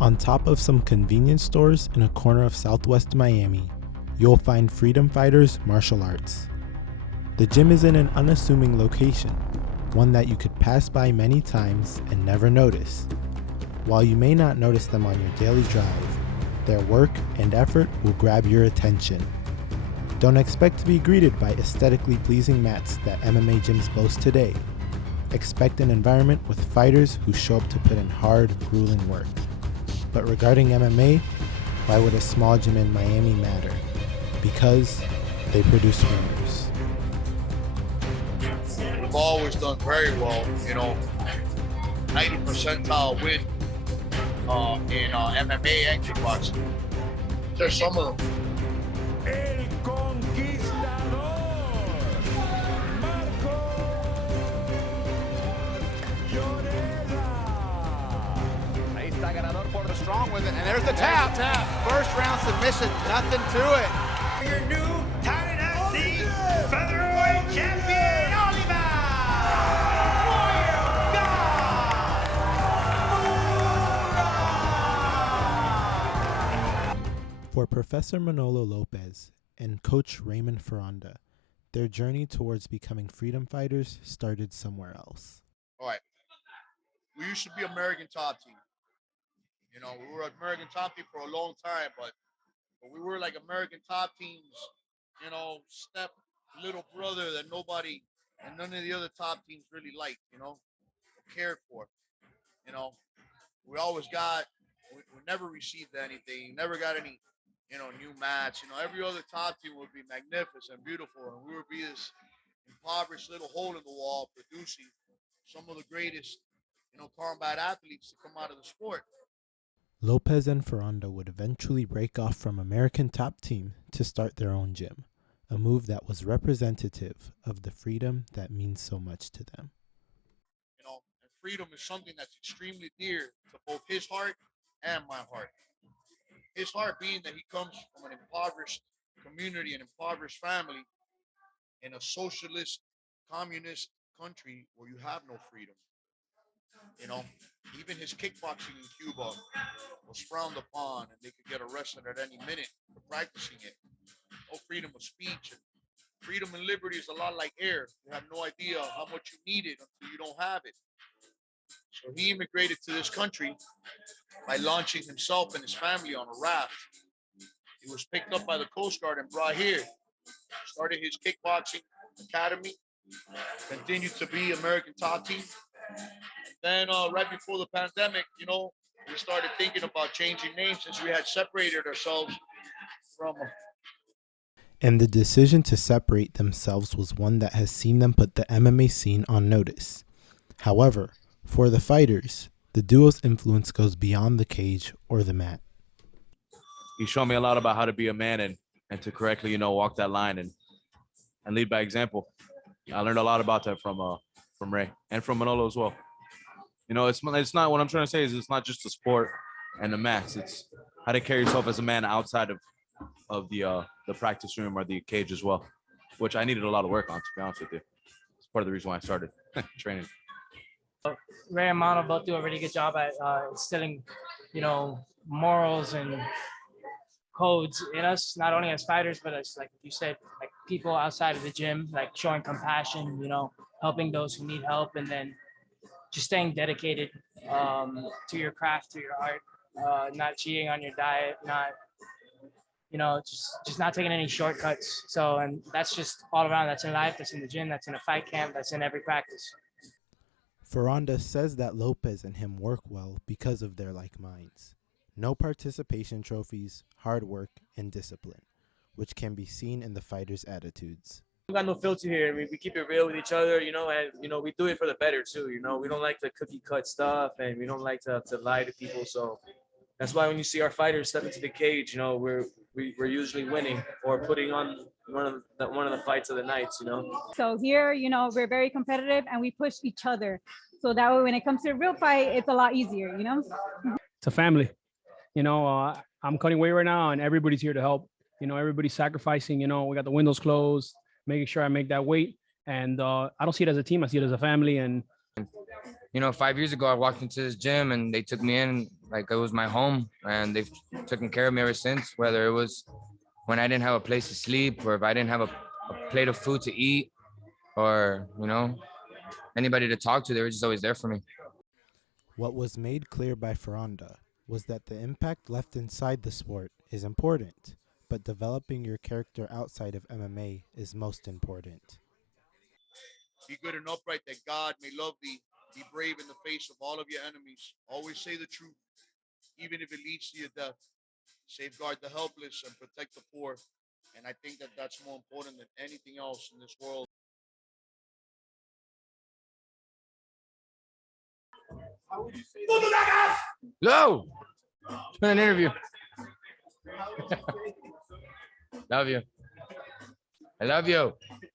On top of some convenience stores in a corner of Southwest Miami, you'll find Freedom Fighters Martial Arts. The gym is in an unassuming location, one that you could pass by many times and never notice. While you may not notice them on your daily drive, their work and effort will grab your attention. Don't expect to be greeted by aesthetically pleasing mats that MMA gyms boast today. Expect an environment with fighters who show up to put in hard, grueling work. But regarding MMA, why would a small gym in Miami matter? Because they produce winners. We've always done very well, 90 percentile win in MMA and kickboxing. There's some of them. El Conquistador, Marco Lloreda. Ahí está ganador por the strong with it, and there's the tap. First round submission, nothing to it. Your new Titan FC featherweight champion, Oliver Moira. For Professor Manolo Lopez and Coach Raymond Ferranda, their journey towards becoming freedom fighters started somewhere else. All right. We used to be American top team. We were American top team for a long time, but we were like American top teams, step little brother that nobody and none of the other top teams really liked, cared for. We always we never received anything, never got any, new match. Every other top team would be magnificent, beautiful, and we would be this impoverished little hole in the wall producing some of the greatest, combat athletes to come out of the sport. Lopez and Ferranda would eventually break off from American Top Team to start their own gym, a move that was representative of the freedom that means so much to them. And freedom is something that's extremely dear to both his heart and my heart. His heart being that he comes from an impoverished community, an impoverished family in a socialist, communist country where you have no freedom. Even his kickboxing in Cuba was frowned upon, and they could get arrested at any minute for practicing it. No freedom of speech. And freedom and liberty is a lot like air. You have no idea how much you need it until you don't have it. So he immigrated to this country by launching himself and his family on a raft. He was picked up by the Coast Guard and brought here. Started his kickboxing academy. Continued to be American top team. Then right before the pandemic, we started thinking about changing names since we had separated ourselves from. And the decision to separate themselves was one that has seen them put the MMA scene on notice. However, for the fighters, the duo's influence goes beyond the cage or the mat. He showed me a lot about how to be a man and to correctly, walk that line and lead by example. I learned a lot about that from Ray and from Manolo as well. It's not what I'm trying to say is it's not just the sport and the mats. It's how to carry yourself as a man outside of the practice room or the cage as well, which I needed a lot of work on, to be honest with you. It's part of the reason why I started training. Ray and Mano both do a really good job at instilling, morals and codes in us, not only as fighters, but as, like you said, like people outside of the gym, like showing compassion, helping those who need help, and then just staying dedicated to your craft, to your art, not cheating on your diet, not, just not taking any shortcuts. So, and that's just all around. That's in life, that's in the gym, that's in a fight camp, that's in every practice. Ferranda says that Lopez and him work well because of their like minds. No participation trophies, hard work, and discipline, which can be seen in the fighters' attitudes. We got no filter here. We keep it real with each other, and we do it for the better too. We don't like the cookie cut stuff, and we don't like to lie to people. So that's why when you see our fighters step into the cage, we're usually winning or putting on one of the fights of the nights. So here, we're very competitive and we push each other. So that way, when it comes to a real fight, it's a lot easier. It's a family. I'm cutting weight right now, and everybody's here to help. Everybody's sacrificing. We got the windows closed, making sure I make that weight. And I don't see it as a team. I see it as a family. And 5 years ago, I walked into this gym and they took me in like it was my home, and they've taken care of me ever since. Whether it was when I didn't have a place to sleep, or if I didn't have a plate of food to eat, or anybody to talk to, they were just always there for me. What was made clear by Ferranda was that the impact left inside the sport is important, but developing your character outside of MMA is most important. Be good and upright that God may love thee. Be brave in the face of all of your enemies. Always say the truth, even if it leads to your death. Safeguard the helpless and protect the poor. And I think that that's more important than anything else in this world. Hello. It's been an interview. Love you. I love you.